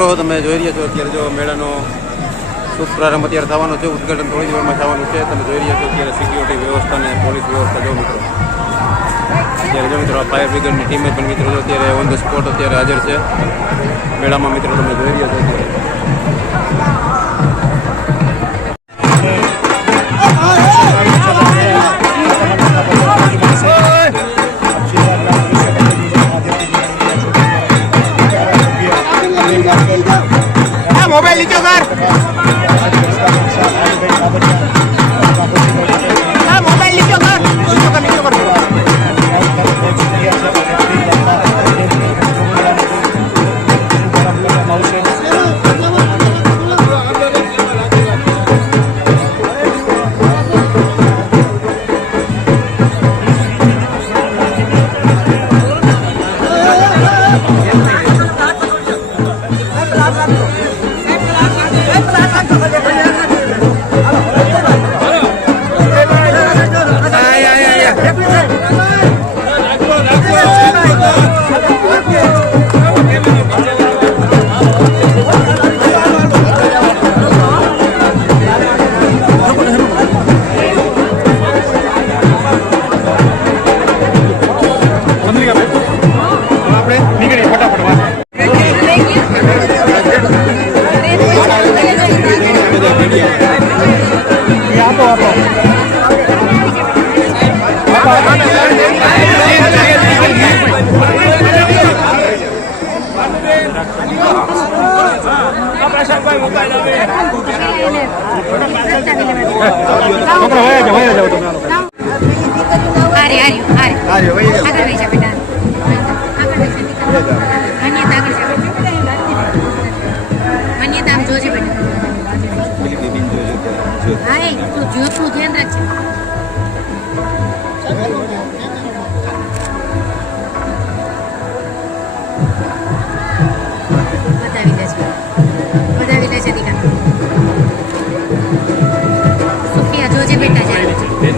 મિત્રો તમે જોઈ રહ્યા છો અત્યારે જો મેળાનો શુભ પ્રારંભ અત્યારે થવાનો છે, ઉદઘાટન થોડી વારમાં થવાનું છે. તમે જોઈ રહ્યા છો અત્યારે સિક્યુરિટી વ્યવસ્થા અને પોલીસ વ્યવસ્થા જો મિત્રો અત્યારે જો મિત્રો ફાયર બ્રિગેડની ટીમે પણ મિત્રો અત્યારે ઓન ધ સ્પોટ અત્યારે હાજર છે મેળામાં. મિત્રો તમે જોઈ રહ્યા છો અત્યારે मोबाइल लीजिए सर मोबाइल लीजिए सर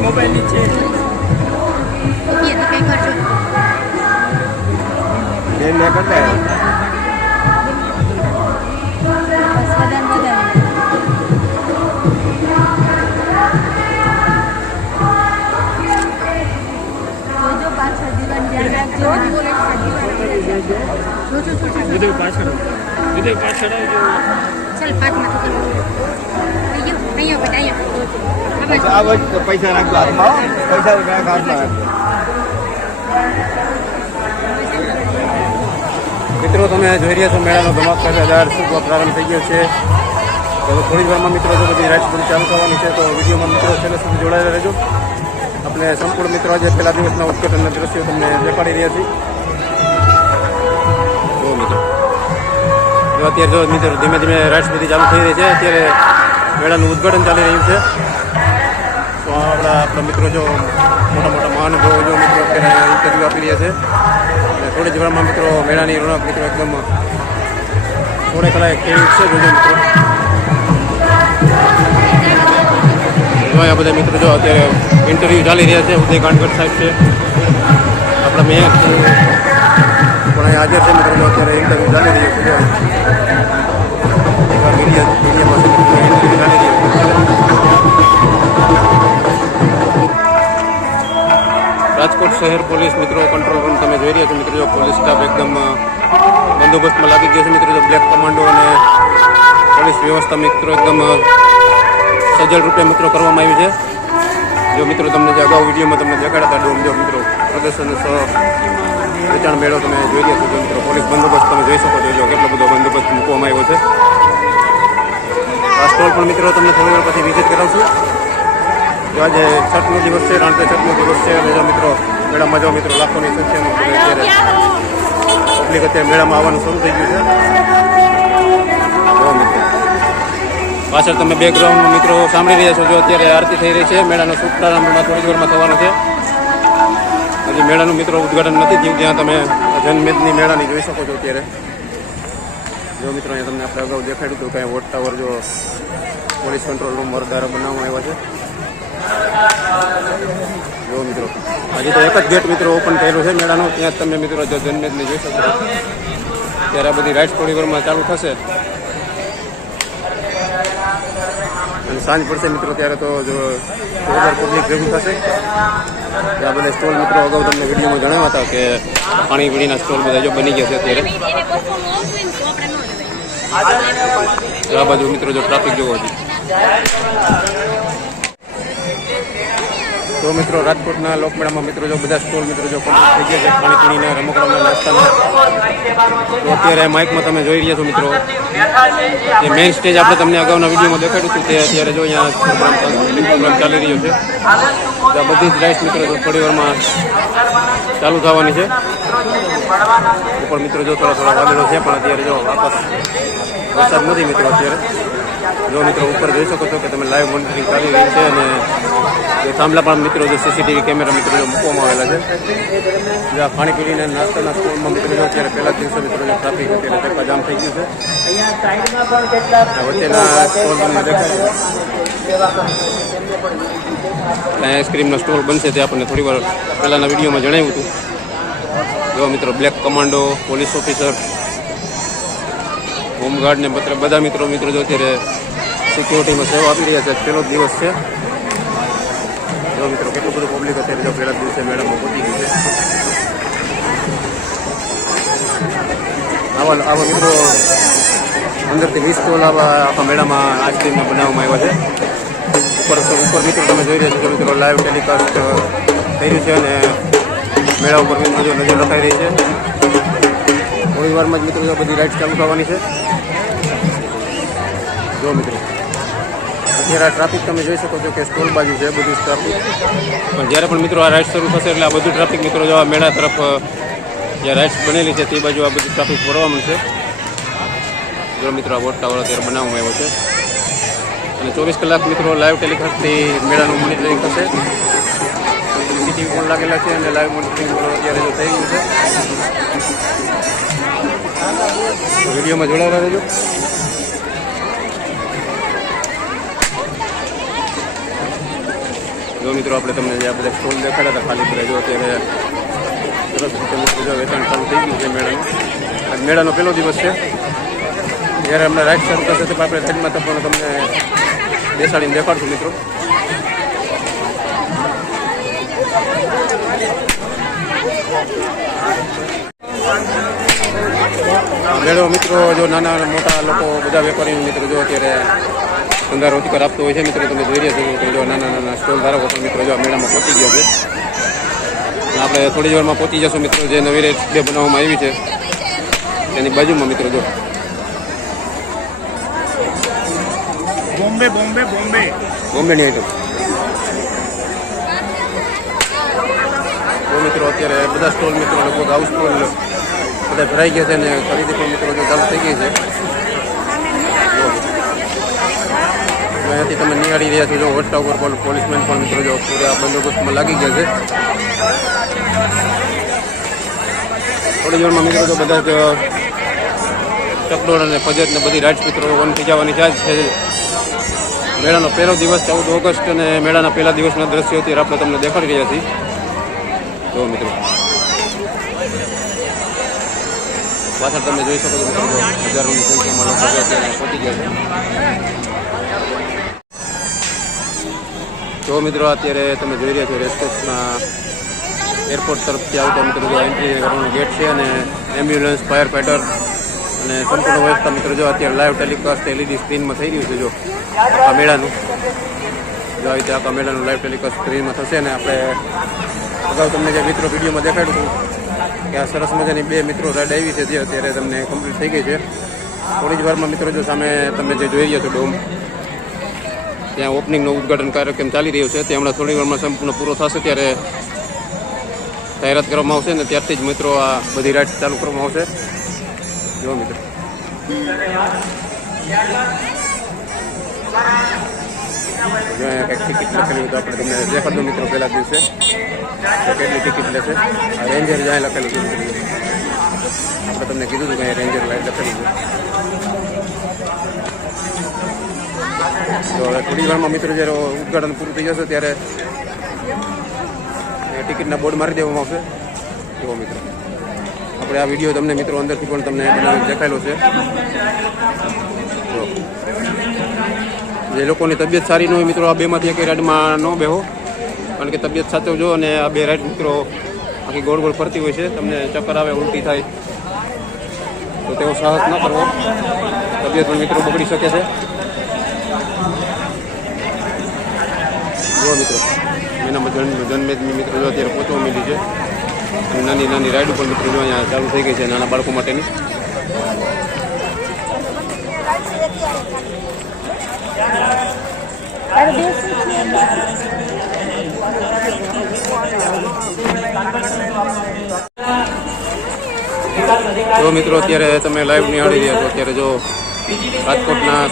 मोबाइल नीचे करता है पैसा रखो पैसा મિત્રો તમે જોઈ રહ્યા છો મેળાનો ધમાકેદાર શુભ પ્રારંભ થઈ ગયો છે. તો થોડી વારમાં મિત્રો જો બધી રાજપુરી ચાલુ થવાની છે તો વિડીયોમાં મિત્રો છેલ્લે સુધી જોડાયેલા રહેજો. આપણે સંપૂર્ણ મિત્રો આજે પહેલા દિવસના ઉદઘાટનના દ્રશ્યો તમને દેખાડી રહ્યા છીએ. જો મિત્રો જો અત્યારે જો મિત્રો ધીમે ધીમે રાજપુરી ચાલુ થઈ રહી છે. અત્યારે મેળાનું ઉદઘાટન ચાલી રહ્યું છે. તો આપણા મિત્રો જો મોટા મોટા મહાનુભાવો જો મિત્રો અત્યારે ઇન્ટરવ્યૂ આપી રહ્યા છે. થોડી જ વારમાં મિત્રો મેળાની રોનક મિત્રો એકદમ થોડે કલાક કેવી છે જોજો મિત્રો. આ બધા મિત્રો જો અત્યારે ઇન્ટરવ્યૂ ચાલી રહ્યા છે. ઉદય કાનગડ સાહેબ છે આપણા મેયર પણ અહીં હાજર છે મિત્રો. અત્યારે ઇન્ટરવ્યૂ ચાલી રહ્યું છે. મીડિયા પાસે ઇન્ટરવ્યૂ ચાલી રહ્યું છે. રાજકોટ શહેર પોલીસ મિત્રો કંટ્રોલ રૂમ તમે જોઈ રહ્યા છો મિત્રો. જો પોલીસ સ્ટાફ એકદમ બંદોબસ્તમાં લાગી ગયો છે મિત્રો. જો બ્લેક કમાન્ડો અને પોલીસ વ્યવસ્થા મિત્રો એકદમ સજ્જડ રૂપે મિત્રો કરવામાં આવી છે. જો મિત્રો તમને જે અગાઉ વિડીયોમાં તમને દેખાડતા ડોમ જો મિત્રો પ્રદર્શન વેચાણ મેળો તમે જોઈ રહ્યા છો. જો મિત્રો પોલીસ બંદોબસ્ત તમે જોઈ શકો છો. જો કેટલો બધો બંદોબસ્ત મૂકવામાં આવ્યો છે. આ સ્ટોલ પણ મિત્રો તમને થોડી વાર પછી વિઝિટ કરાવશું. જો આજે છઠનો દિવસ છે, રાણતે છઠનો દિવસ છે. અને જો મિત્રો મેળામાં જો મિત્રો લાખોની સંખ્યામાં અત્યારે પબ્લિક અત્યારે મેળામાં આવવાનું શરૂ થઈ ગયું છે. જો મિત્રો પાછળ તમે બેકગ્રાઉન્ડમાં મિત્રો સાંભળી રહ્યા છો. જો અત્યારે આરતી થઈ રહી છે. મેળાનો શુભ પ્રારંભમાં થોડી વારમાં થવાનો છે. હજી મેળાનું મિત્રો ઉદઘાટન નથી થયું. ત્યાં તમે જનમેદની મેળાની જોઈ શકો છો. અત્યારે જો મિત્રો અહીંયા તમને આપણે અગાઉ દેખાડ્યું હતું કાંઈ વોટ ટાવર જો પોલીસ કંટ્રોલ રૂમ દ્વારા બનાવવામાં આવ્યા છે. જો મિત્રો હજી તો એક જ ગેટ મિત્રો ઓપન થયેલું છે મેળાનો. ત્યાં તમે મિત્રો જો જનમેદની જોઈ શકો છો. ત્યારે આ બધી રાઇડ્સ થોડી વારમાં ચાલુ થશે અને સાંજ પડશે મિત્રો ત્યારે તો જો જોરદાર પબ્લિક ભેગું થશે. આ બધા સ્ટોલ મિત્રો અગાઉ તમને વિડીયોમાં જણાવ્યા હતા કે ખાણીપીણીના સ્ટોલ બધા જો બની ગયા છે અત્યારે. આ બાજુ મિત્રો જો ટ્રાફિક જોવો છે. તો મિત્રો રાજકોટના લોકમેળામાં મિત્રો જો બધા સ્ટોલ મિત્રો જો કમ્પ્લીટ થઈ ગયા છે ખાણીપીણીના રમકડાના નાસ્તાના. તો અત્યારે માઇકમાં તમે જોઈ રહ્યા છો મિત્રો જે મેઇન સ્ટેજ આપણે તમને અગાઉના વિડીયોમાં દેખાડ્યું હતું તે અત્યારે જો અહીંયા પ્રોગ્રામ ચાલી રહ્યો છે. આ બધી જ રાઇડ્સ મિત્રો જો થોડી વારમાં ચાલુ થવાની છે. ઉપર મિત્રો જો થોડા વાદળો છે પણ અત્યારે જો વાપસ વરસાદ નથી મિત્રો. અત્યારે જો મિત્રો ઉપર જોઈ શકો છો કે તમે લાઈવ મોનિટરિંગ ચાલી રહી છે અને થાંભલા પણ મિત્રો જો સીસીટીવી કેમેરા મિત્રો જો મૂકવામાં આવેલા છે. જો ખાણીપીણીના નાસ્તાના સ્ટોલમાં મિત્રો જો અત્યારે પહેલા દિવસે મિત્રો જો ટ્રાફિક અત્યારે ચક્કાજામ થઈ ગયું છે. વચ્ચેના સ્ટોલ તમને દેખાય આઈસ્ક્રીમનો સ્ટોલ બનશે તે આપણને થોડી વાર પહેલાંના વિડીયોમાં જણાવ્યું હતું. જો મિત્રો black commando, police officer, home guard ને બધા મિત્રો જો અત્યારે સિક્યોરિટીમાં સેવા આપી રહ્યા છે. પહેલો જ દિવસ છે. જો મિત્રો કેટલું બધું પબ્લિક અત્યારે જો પહેલા દિવસે મેળામાં પહોંચી ગયું છે. આવા મિત્રો અંદરથી 20 સ્ટોલ આખા મેળામાં આઈસ્ક્રીમના બનાવવામાં આવ્યા છે. ઉપર મિત્રો તમે જોઈ રહ્યા છો મિત્રો લાઈવ ટેલિકાસ્ટ થઈ રહ્યું છે અને મેળા ઉપર મિત્રો જો નજર રખાઈ રહી છે. થોડી વારમાં જ મિત્રો બધી રાઇડ્સ ચાલુ થવાની છે. જો મિત્રો અત્યારે આ ટ્રાફિક તમે જોઈ શકો છો કે સ્ટોલ બાજુ છે બધું ટ્રાફિક. પણ જ્યારે પણ મિત્રો આ રાઇડ શરૂ થશે એટલે આ બધું ટ્રાફિક મિત્રો જો આ મેળા તરફ જ્યાં રાઇડ્સ બનેલી છે તે બાજુ આ બધું ટ્રાફિક ભરવા મળશે. જો મિત્રો આ વોટ ટાવર અત્યારે બનાવવામાં આવ્યો છે અને 24 કલાક મિત્રો લાઈવ ટેલિકાસ્ટથી મેળાનું મોનિટરિંગ થશે. સીસીટીવી પણ લાગેલા છે અને લાઈવ મોનિટરિંગ અત્યારે જો થઈ ગયું છે. વિડીયોમાં જોડાયેલા રહેજો. જો મિત્રો આપણે તમને જે આ બધા સ્ટોલ દેખાડ્યા હતા ખાલી પડે જો અત્યારે સરસ રીતે મિત્રો જો વેચાણ ચાલુ થઈ ગયું છે મેળાનું. આજ મેળાનો પહેલો દિવસ છે. જ્યારે અમને રાઇડ શરૂ થશે તો આપણે સાઈડમાં પણ તમને બેસાડીને દેખાડશું મિત્રો. મેળો મિત્રો જો નાના મોટા લોકો બધા વેપારીઓ મિત્રો જો અત્યારે ધંધા રોજગાર આપતો હોય છે મિત્રો. તમે જોઈ રહ્યા છો કે જો નાના સ્ટોલ ધારકો પણ મિત્રો જો મેળામાં પહોંચી ગયા છે. આપણે થોડી વારમાં પહોંચી જશું મિત્રો જે નવી રેટ બે બનાવવામાં આવી છે તેની બાજુમાં મિત્રો જો બોમ્બેની આઈટમ. તો મિત્રો અત્યારે બધા સ્ટોલ મિત્રો લગભગ હાઉસ સ્ટોલ બધા ભરાઈ ગયા છે અને ખરીદી પણ મિત્રો જો ચાલુ થઈ ગઈ છે. અહીંયાથી તમે નિહાળી રહ્યા છો જો વોચ ટાવર પર પોલીસમેન પણ મિત્રો જો પૂરા બંદોબસ્તમાં લાગી ગયા છે. થોડી વારમાં મિત્રો જો બધા જ ચકડોળ અને પજત ને બધી રાઇડ્સ મિત્રો ઓન થઈ જવાની ચાર્જ છે. મેળાનો પહેલો દિવસ 14 ઓગસ્ટ અને મેળાના પહેલા દિવસના દ્રશ્યો અત્યારે આપણે તમને દેખાડી રહ્યા છીએ. જો મિત્રો પાછળ તમે જોઈ શકો છો મિત્રો હજારોની સંખ્યામાં લોકો અત્યારે પહોંચી ગયા છે. જો મિત્રો અત્યારે તમે જોઈ રહ્યા છો રેસકોર્સના એરપોર્ટ તરફથી આવતા મિત્રો જો એન્ટ્રી કરવાનો ગેટ છે અને એમ્બ્યુલન્સ, ફાયર ફાઇટર અને સંપૂર્ણ વ્યવસ્થા મિત્રો જો અત્યારે લાઈવ ટેલિકાસ્ટ LED સ્ક્રીનમાં થઈ રહ્યું છે. જો આખા મેળાનું જો આવી રીતે આખા મેળાનું લાઈવ ટેલિકાસ્ટ સ્ક્રીનમાં થશે અને આપણે અગાઉ તમને જે મિત્રો વિડીયોમાં દેખાડ્યું હતું કે આ સરસ મજાની 2 મિત્રો રાઈડ આવી છે જે અત્યારે તમને કમ્પ્લીટ થઈ ગઈ છે. થોડી જ વારમાં મિત્રો જો સામે તમે જે જોઈ રહ્યા છો ડોમ ત્યાં ઓપનિંગનો ઉદ્ઘાટન કાર્યક્રમ ચાલી રહ્યો છે. તે હમણાં થોડી વારમાં સંપૂર્ણ પૂરો થશે ત્યારે જાહેરાત કરવામાં આવશે ને ત્યારથી જ મિત્રો આ બધી રાઇડ્સ ચાલુ કરવામાં આવશે. જો મિત્રો જો અહીંયા કંઈક ટિકિટ લખેલી તો આપણે તમને દેખાડ દો મિત્રો પહેલા દિવસે કેટલી ટિકિટ લેશે. આ રેન્જર જ્યાં લખેલું છે આપણે તમને કીધું હતું કે અહીંયા રેન્જર લાઈટ લખેલું છે. તો હવે થોડી વારમાં મિત્રો જ્યારે ઉદ્ઘાટન પૂરું થઈ જશે ત્યારે ટિકિટના બોર્ડ મારી દેવામાં આવશે. જુઓ મિત્રો આપણે આપણે આ વિડીયો તમને મિત્રો અંદરથી પણ તમને બનાવી દેખાયેલો છે. જો જે લોકોની તબિયત સારી ન હોય મિત્રો, આ બેમાંથી એક રાઈડમાં ન બેહો, કારણ કે તબિયત સાચવજો. અને આ બે રાઈડ મિત્રો આખી ગોળ ગોળ ફરતી હોય છે, તમને ચક્કર આવે, ઉલટી થાય, તો તેવો સાહસ ન કરવો, તબિયત પણ મિત્રો બગડી શકે છે. જો મિત્રો એનામાં જન્મેજની મિત્રો જો અત્યારે પહોંચવા માંડી છે. અને નાની નાની રાઈડ પણ મિત્રો જો અહીંયા ચાલુ થઈ ગઈ છે નાના બાળકો માટેની. જો મિત્રો અત્યારે તમે લાઈવ નિહાળી રહ્યા છો. અત્યારે જો રાજકોટના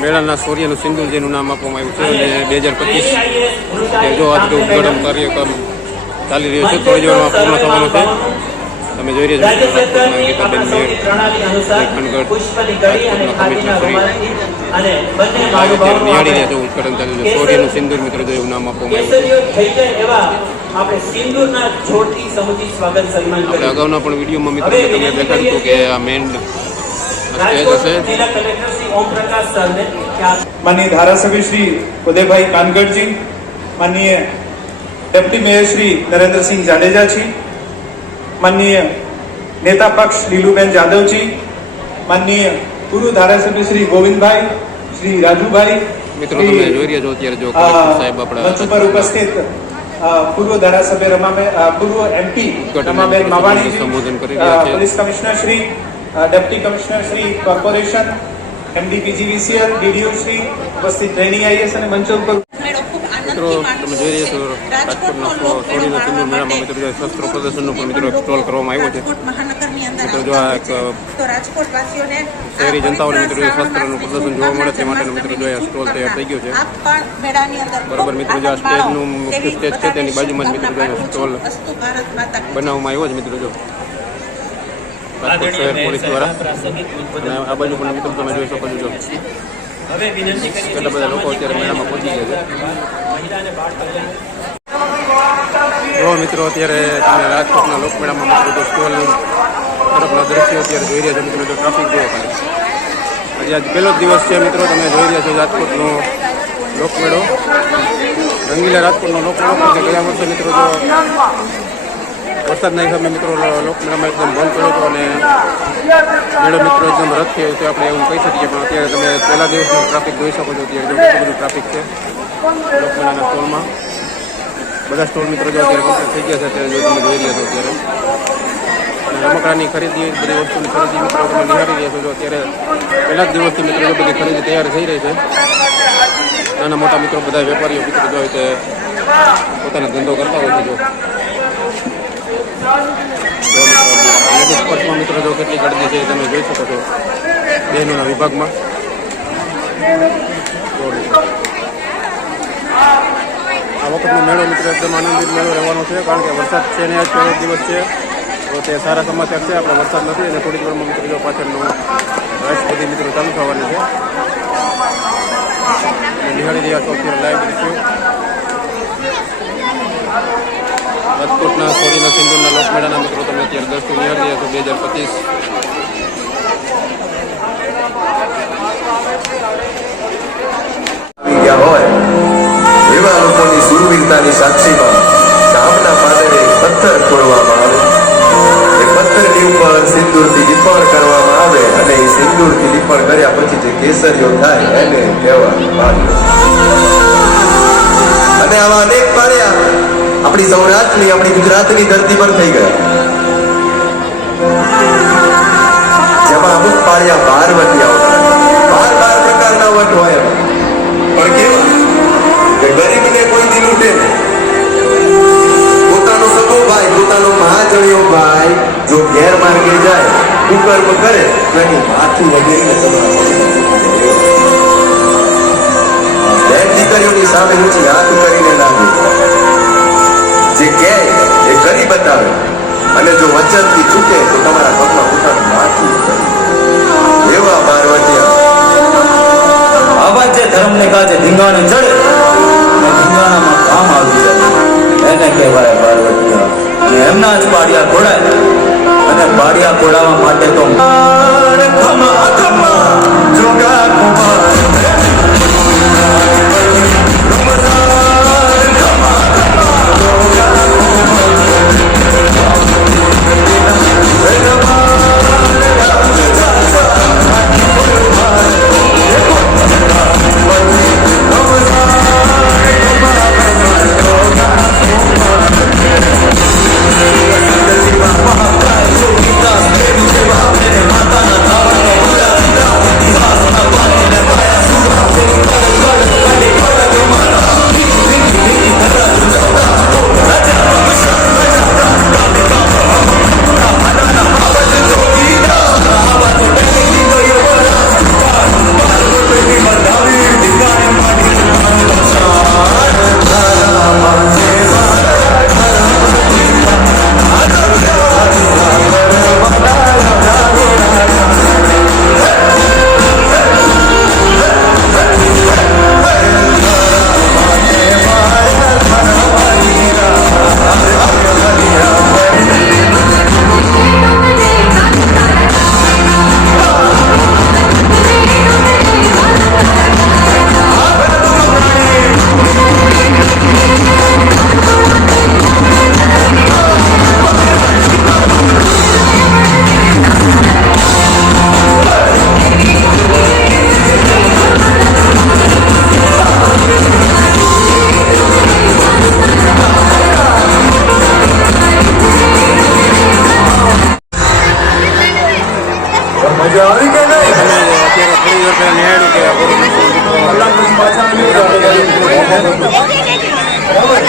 મેળાના સૂર્યનું સિંદૂર જેનું નામ આપવામાં આવ્યું છે, અને 2025 જો આજ ઉદ્ઘાટન કાર્યક્રમ ચાલી રહ્યો છે, થોડી જ વારમાં પૂર્ણ થવાનો છે. તમે જોઈ રહ્યા છો રાજકોટના ગીતાબેન મેર, ખંડગઢ, રાજકોટના કમિશનર શ્રી અત્યારે નિહાળી રહ્યા છો. ઉદ્ઘાટન ચાલુ છે સૂર્યનું સિંદૂર મિત્રો જો એવું નામ આપવામાં આવ્યું છે. આપણે અગાઉના પણ વિડીયોમાં મિત્રો તમને દેખાડ્યું હતું કે આ મેન माननीय धारासभ्य श्री उदयभाई कानगढ़ जी, माननीय डेप्टी मेयर श्री नरेंद्र सिंह जाडेजा जी, माननीय नेता पक्ष लीलूबेन यादव जी, माननीय पूर्व धारासभ्य श्री गोविंद भाई, श्री राजू भाई, મિત્રો તમે જોઈ રહ્યા છો અત્યારે જો સાહેબ આપણા मंच पर उपस्थित पूर्व धारासभ्य रमाबेन, पूर्व एमपी रमाबेन मावाणी, સંબોધન કરી રહ્યા છે. Police commissioner Shri, deputy commissioner Shri corporation, MD PGVCL, DDO Shri, उपस्थित ट्रेनिंग आईएएस અને મંચ ઉપર મિત્રો તમે જોઈ રહ્યા છો રાજકોટના સોળીના સિંદૂર મેળામાં મિત્રો જો શસ્ત્રો પ્રદર્શનનો પણ મિત્રો સ્ટોલ કરવામાં આવ્યો છે. મિત્રો જો આ એક શહેરી જનતાઓને મિત્રો શસ્ત્રનું પ્રદર્શન જોવા મળે તે માટેનો મિત્રો જો આ સ્ટોલ તૈયાર થઈ ગયો છે. બરાબર મિત્રો જો આ સ્ટેજનું મુખ્ય સ્ટેજ છે તેની બાજુમાં જ મિત્રો જો સ્ટોલ બનાવવામાં આવ્યો છે. મિત્રો જો રાજકોટ શહેર પોલીસ દ્વારા, અને આ બાજુ પણ મિત્રો તમે જોઈ શકો છો કેટલા બધા લોકો અત્યારે મેળામાં પહોંચી ગયા છે. જો મિત્રો અત્યારે તમે રાજકોટના લોકમેળામાં મિત્રો જો સ્ટોલ તરફના દ્રશ્યો અત્યારે જોઈ રહ્યા છો. મિત્રો જો ટ્રાફિક જોવો ખાલી, હજી આજ પહેલો જ દિવસ છે મિત્રો. તમે જોઈ રહ્યા છો રાજકોટનો લોકમેળો, રંગીલા રાજકોટનો લોકમેળો. ગયા વર્ષે મિત્રો જો વરસાદના હિસાબે મિત્રો લોકમેળામાં એકદમ બંધ પડ્યો હતો અને મેળો મિત્રો એકદમ રદ થયો તો આપણે એવું કહી શકીએ. પણ અત્યારે તમે પહેલા દિવસનું ટ્રાફિક જોઈ શકો છો. અત્યારે જો કેટલું બધું ટ્રાફિક છે લોકમેળાના સ્ટોલમાં. બધા સ્ટોલ મિત્રો જો અત્યારે કમ્પ્લીટ થઈ ગયા છે. અત્યારે જો તમે જોઈ રહ્યા છો અત્યારે, અને રમકડાની ખરીદી, બધી વસ્તુની ખરીદી મિત્રો તમે નિહાળી રહ્યા છો. જો અત્યારે પહેલા જ દિવસથી મિત્રો જો બધી ખરીદી તૈયાર થઈ રહી છે. નાના મોટા મિત્રો બધા વેપારીઓ મિત્રો જો તે પોતાનો ધંધો કરતા હોય છે. લેડીઝ પર્સમાં મિત્રો જો કેટલી ગળદી છે તમે જોઈ શકો છો બહેનોના વિભાગમાં. આ વખતનો મેળો મિત્રો એકદમ આનંદિત મેળો રહેવાનો છે, કારણ કે વરસાદ છે ને આજ પહેલો દિવસ છે તો તે સારા સમાચાર છે. આપણે વરસાદ નથી અને થોડીક વારમાં મિત્રો જો પાછળનું રસ બધી મિત્રો ચાલુ થવાની છે. નિહાળી રહ્યા છો અત્યારે લાઈવ દ્રશ્યો રાજકોટના સોળીના સિંદૂરના લોકમેળાના મિત્રો. તમે અત્યારે દ્રશ્યો નિહાળી રહ્યા છો 2025 હોય એવા લોકોની સુરવીરતાની સાક્ષીમાં ગામના પાદરે પથ્થર ખોડવામાં આવે. એ પથ્થરની ઉપર સિંદૂરથી લીપણ કરવામાં આવે અને એ સિંદૂરથી લીપણ કર્યા પછી જે કેસરીઓ થાય એને કહેવાય પાડ્યો. અને આવા અનેક પાડ્યા આપણી સૌરાષ્ટ્રની, આપણી ગુજરાતની ધરતી પર થઈ ગયા, જેમાં અમુક પાડ્યા 12 વટિયાઓ, 12 પ્રકારના વટ હોય. પણ કેવા કે ગરીબને કોઈ દી લૂટે નહીં. પોતાનો સગો ભાઈ, પોતાનો મહાજણીઓ ભાઈ જો ગેરમાર્ગે જાય, કુકર્મ કરે તો એનું માથું વગેરે બેન દીકરીઓની સામે ઊંચી હાથ કરીને નાખે. જે કહે એ કરી બતાવે અને જો વચનથી ચૂકે તો તમારા પગમાં પોતાનું માથું એવા 12 વટિયા. આવા જે ધર્મને કાજે ધીંગાણે ચડે અને ધીંગાણામાં કામ આવી જાય એને કહેવાય 12 વટિયા. અને એમના જ પાડિયા ઘોડાય વાર પહેલાં નિહાળ્યું કે આ ગુરુ મિત્રો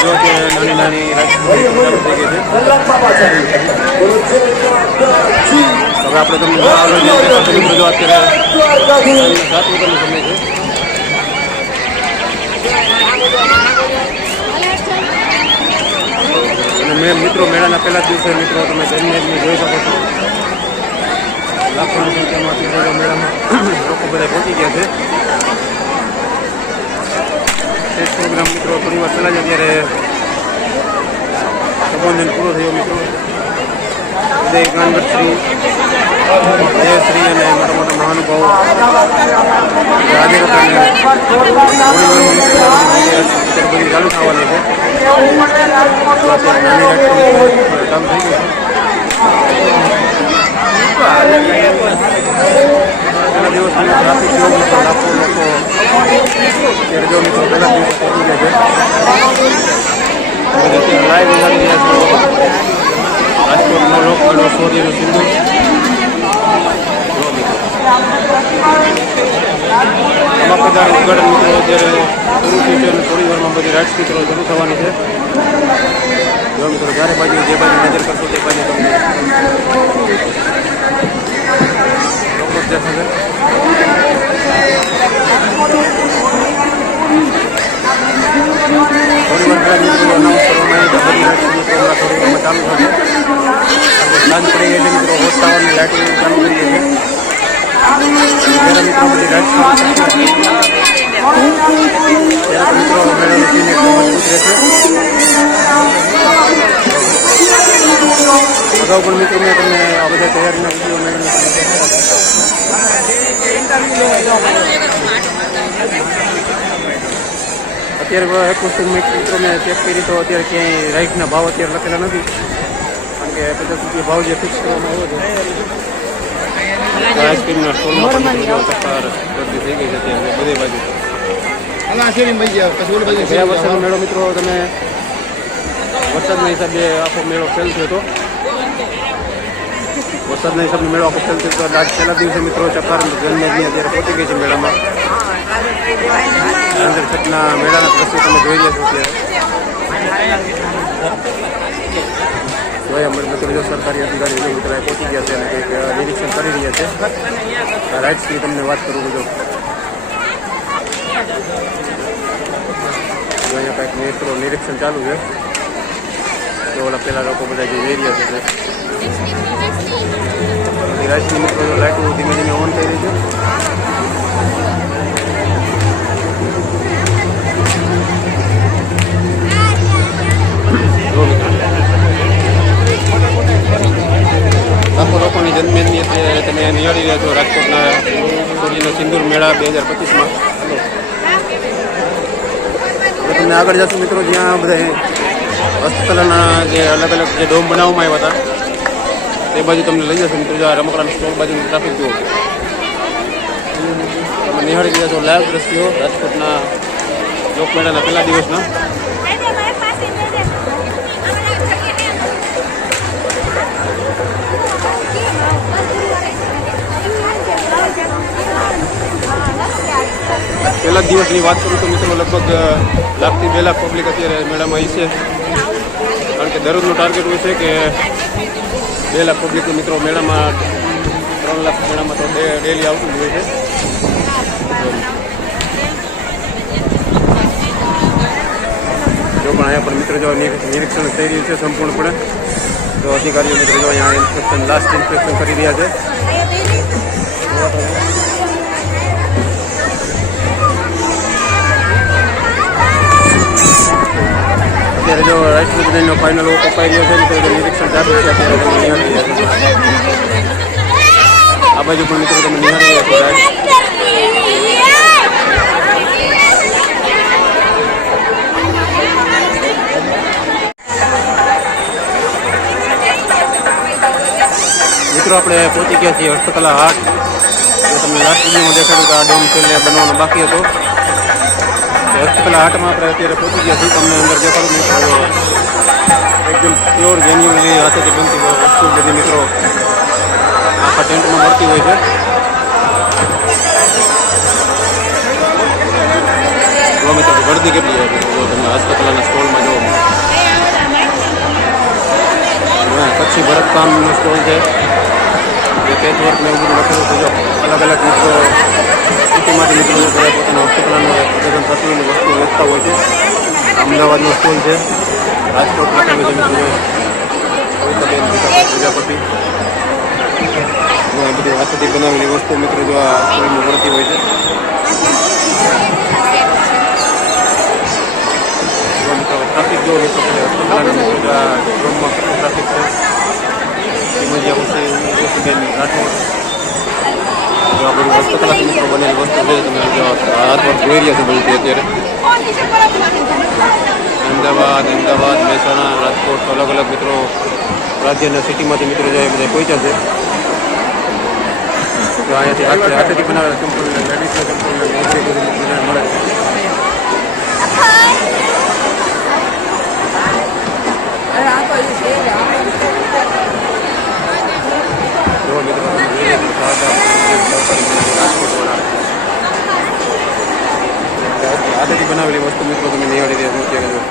જો કે નાની નાની રાજકીય ચાલુ થઈ ગઈ છે. હવે આપણે તમને મિત્રો જો અત્યારે 7 વાગ્યાનો સમય છે. અને મેં મિત્રો મેળાના પહેલા જ દિવસે મિત્રો તમે જન્મેજની જોઈ શકો છો. લાખોની સંખ્યામાં અત્યારે મેળામાં લોકો બધા પહોંચી ગયા છે. સ્ટેજ પ્રોગ્રામ મિત્રો થોડી વાર પહેલાં જ અત્યારે સંબોધન પૂરો થયો મિત્રો. ઉદય ગાનગઢશ્રી, જયશ્રી અને મોટા મોટા મહાનુભાવો આજે બધી ચાલુ થવાની છે. અત્યારે નાની રાજકીય ચાલુ થઈ ગયું છે. પહેલા દિવસની ટ્રાફિક જોવું મિત્રો લાખો લોકો અત્યારે જો મિત્રો પહેલા દિવસે પહોંચી ગયા છે. અત્યારે લાઈવ ઉગાડી રહ્યા છે રાજકોટનો લોકમેળો શૌર્યનો સિંદૂર. ધમાકેદાર ઉદઘાટન મિત્રો અત્યારે પૂરું થયું છે અને થોડી વારમાં બધી રાજકીય શરૂ થવાની છે. જો મિત્રો જ્યારે બાજુ જે બાજુ નજર કરશો તે બાજુ તમને લોકો જ દેખાશે. થોડી વાર પહેલાં મિત્રો અનાઉન્સ કરવામાં આવી બધી રાજકીય થોડી વારમાં ચાલુ થશે. સાંજ પડી ગઈ છે મિત્રો. હોટ ટાવરની લાઇટિંગ ચાલુ થઈ ગઈ છે. ત્યારે મિત્રો બધી રાજકીય ત્યારે મિત્રો મેળાનો સીન એકદમ મજબૂત રહેશે. અગાઉ પણ મિત્રો મેં તમને આ બધા તૈયારીના વિડીયો મેળવી અત્યારે એક વસ્તુ મિત્રો મેં ચેક કરી તો અત્યારે ક્યાંય રાઈસના ભાવ અત્યારે લખેલા નથી. કારણ કે 50 રૂપિયા ભાવ જે ફિક્સ કરવામાં આવ્યો છે. આઈસ્ક્રીમના સ્ટોલમાં પણ મિત્રો ચક્કર ગરદી થઈ ગઈ છે અત્યારે બધી બાજુ. ગયા વર્ષનો મેળો મિત્રો તમે વરસાદના હિસાબે આખો મેળો ફેલ થયો હતો. વરસાદના હિસાબે મેળો આખો ફેલ થયો હતો. આજ પહેલા દિવસે મિત્રો ચક્કર જન્મની અત્યારે પહોંચી ગઈ છે મેળામાં. અંદર છતના મેળાના દ્રશ્યો તમે જોઈ રહ્યા છો અત્યારે. મિત્રો જો સરકારી અધિકારી મિત્રો પહોંચી ગયા છે અને કંઈક નિરીક્ષણ કરી રહ્યા છે. રાઇટ્સની તમને વાત કરું તો જો અહીંયા કંઈક મિત્રો નિરીક્ષણ ચાલુ છે. તો ઓલા પેલા લોકો બધા જે જઈ રહ્યા છે બધી રાઇટ્સની મિત્રો લાઇટો ધીમે ધીમે ઓન થઈ રહી છે. લાખો લોકોની જન્મેદની અત્યારે તમે નિહાળી રહ્યા છો રાજકોટના શૌર્યનો સિંદૂર મેળા 2025માં. હવે તમને આગળ જશું મિત્રો જ્યાં બધા હસ્તકલાના જે અલગ અલગ જે ડોમ બનાવવામાં આવ્યા હતા તે બાજુ તમને લઈ જશો મિત્રો. જો રમકડાના સ્ટોલ બાજુ ટ્રાફિક જુઓ તમે નિહાળી રહ્યા છો લાઈવ દ્રશ્યો રાજકોટના લોકમેળાના પહેલા દિવસના. પહેલા જ દિવસની વાત કરું તો મિત્રો લગભગ 1 થી 2 લાખ પબ્લિક અત્યારે મેળામાં આવી છે. કારણ કે દરરોજનો ટાર્ગેટ હોય છે કે 2 લાખ પબ્લિક મિત્રો મેળામાં 3 લાખ મેળામાં તો ડેલી આવતું જ હોય છે. જો પણ અહીંયા પણ મિત્રો જો નિરીક્ષણ થઈ રહ્યું છે સંપૂર્ણપણે. તો અધિકારીઓ મિત્રો જો અહીંયા ઇન્સ્પેક્શન લાસ્ટ ઇન્સ્પેક્શન કરી રહ્યા છે. અત્યારે જો રાઇટ્સનો ફાઇનલ ઓપ અપાઈ રહ્યો છે મિત્રો નિરીક્ષણ ચાલુ છે. અત્યારે તમે નિહાળી રહ્યા છો આ બાજુ પણ મિત્રો તમે નિહાળી રહ્યા છો રાઇટ્સ. મિત્રો આપણે પહોંચી ગયા છીએ હસ્તકલા હાટ. જો તમને લાસ્ટ વિડીયોમાં દેખાડ્યું કે આ ડોમ છેલ્લે બનવાનો બાકી હતો. હસ્તકલા હાટમાં આપણે અત્યારે પહોંચી ગયા છીએ. તમને અંદર દેખાડું મિત્રો એકદમ પ્યોર જેન્યુઅનલી હાથેથી બનતી વસ્તુ બધી મિત્રો આખા ટેન્ટમાં મળતી હોય છે. ગીર્દી કેટલી છે જો તમે હસ્તકલાના સ્ટોલમાં જો કચ્છી ભરતકામનો સ્ટોલ છે જે પેચવર્ક ને એવું બધું લખેલું છે જો અલગ અલગ મિત્રો સિટીમાંથી મિત્રો બધા પોતાના હસ્તકલાનું પ્રદર્શન થતું વસ્તુ વેચતા હોય છે. અમદાવાદનો સ્ટોલ છે, રાજકોટ લખેલું છે મિત્રો જો કવિતાબેન પ્રજાપતિ બધી હાથથી બનાવેલી વસ્તુ મિત્રો જો આ સ્ટોલમાં મળતી હોય છે. ટ્રાફિક જો મિત્રો હસ્તકલાના મિત્રો જો આ ડ્રોમમાં કેટલું ટ્રાફિક છે બેન રાઠોડ જો આ બધું હસ્તકલાથી મિત્રો બનેલી વસ્તુ છે તમે જો હાથવર્ક જોઈ રહ્યા છો બધું અત્યારે અમદાવાદ મહેસાણા રાજકોટ અલગ અલગ મિત્રો રાજ્યના સિટીમાંથી મિત્રો જો એ બધા પહોંચ્યા છે. તો અહીંયાથી હાથેથી બનાવેલા ચંપલ લેડીઝના ચંપલ મળે છે. જો મિત્રો હાથેથી બનાવેલી વસ્તુ મિત્રો તમે નિહાળી રહ્યા છો અત્યારે જો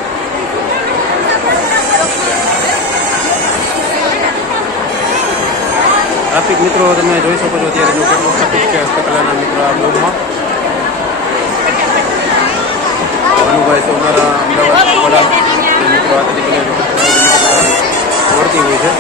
ટ્રાફિક મિત્રો તમે જોઈ શકો છો અત્યારે જો કેટલું ટ્રાફિક છે હસ્તકલાના મિત્રો આ મોલમાં. અનુભાઈ સોનારા અમદાવાદ વડા મિત્રો હાથેથી બનાવેલી મળતી હોય છે.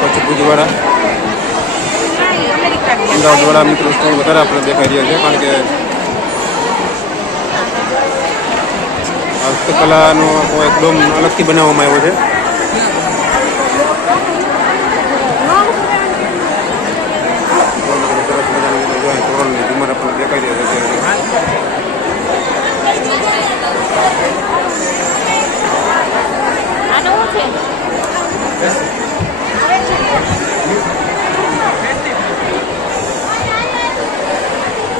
કચ્છ ભુજવાળા અમદાવાદ વાળા મિત્રો સ્ટોલ વધારે આપણે દેખાઈ રહ્યા છે કારણ કે હસ્તકલાનો એક ડોમ અલગથી બનાવવામાં આવ્યો છે. સરસ મજાનું ધોરણની ઝુમર આપણે દેખાઈ રહ્યા છે.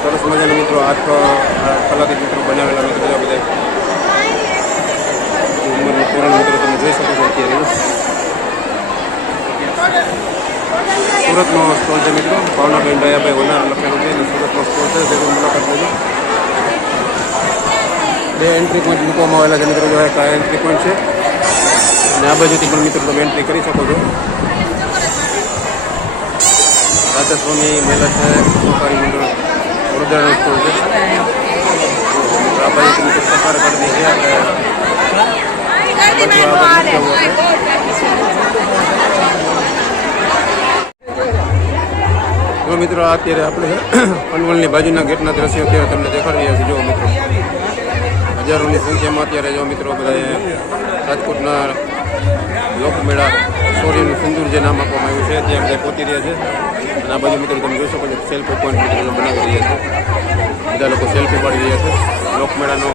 સરસ મજાના મિત્રો હાથ કલાથી મિત્રો બનાવેલા મિત્રો બધા ઉંમરની તોરણ મિત્રો તમે જોઈ શકો છો અત્યારે સુરતનો સ્ટોલ છે મિત્રો ભાવનાબેન દયાભાઈ વનાર લખેલું છે અને સુરતનો સ્ટોલ છે જરૂર મુલાકાત લેજો. 2 એન્ટ્રી પોઈન્ટ મૂકવામાં આવેલા છે મિત્રો જો એક એન્ટ્રી પોઈન્ટ છે અને આ બાજુથી પણ મિત્રો તમે એન્ટ્રી કરી શકો છો. રાધાસ્વામી મહિલા સહાયક સહકારી મંડળ વડોદરાનો સ્ટોલ છે. આ બાજુથી મિત્રો સફાર કરી છે આપણે જો મિત્રો અત્યારે આપણે પનવલની બાજુના ગેટના દ્રશ્યો અત્યારે તમને દેખાડી રહ્યા છે. જો મિત્રો હજારોની સંખ્યામાં અત્યારે જો મિત્રો બધા રાજકોટના લોકમેળા સોરીનું સિંદૂર જે નામ આપવામાં આવ્યું છે ત્યાં બધા પહોંચી રહ્યા છે. અને આ બાજુ મિત્રો તમે જોઈ શકો છો સેલ્ફી પોઈન્ટ મિત્રો બનાવી રહ્યા છે. બધા લોકો સેલ્ફી પાડી રહ્યા છે લોકમેળાનો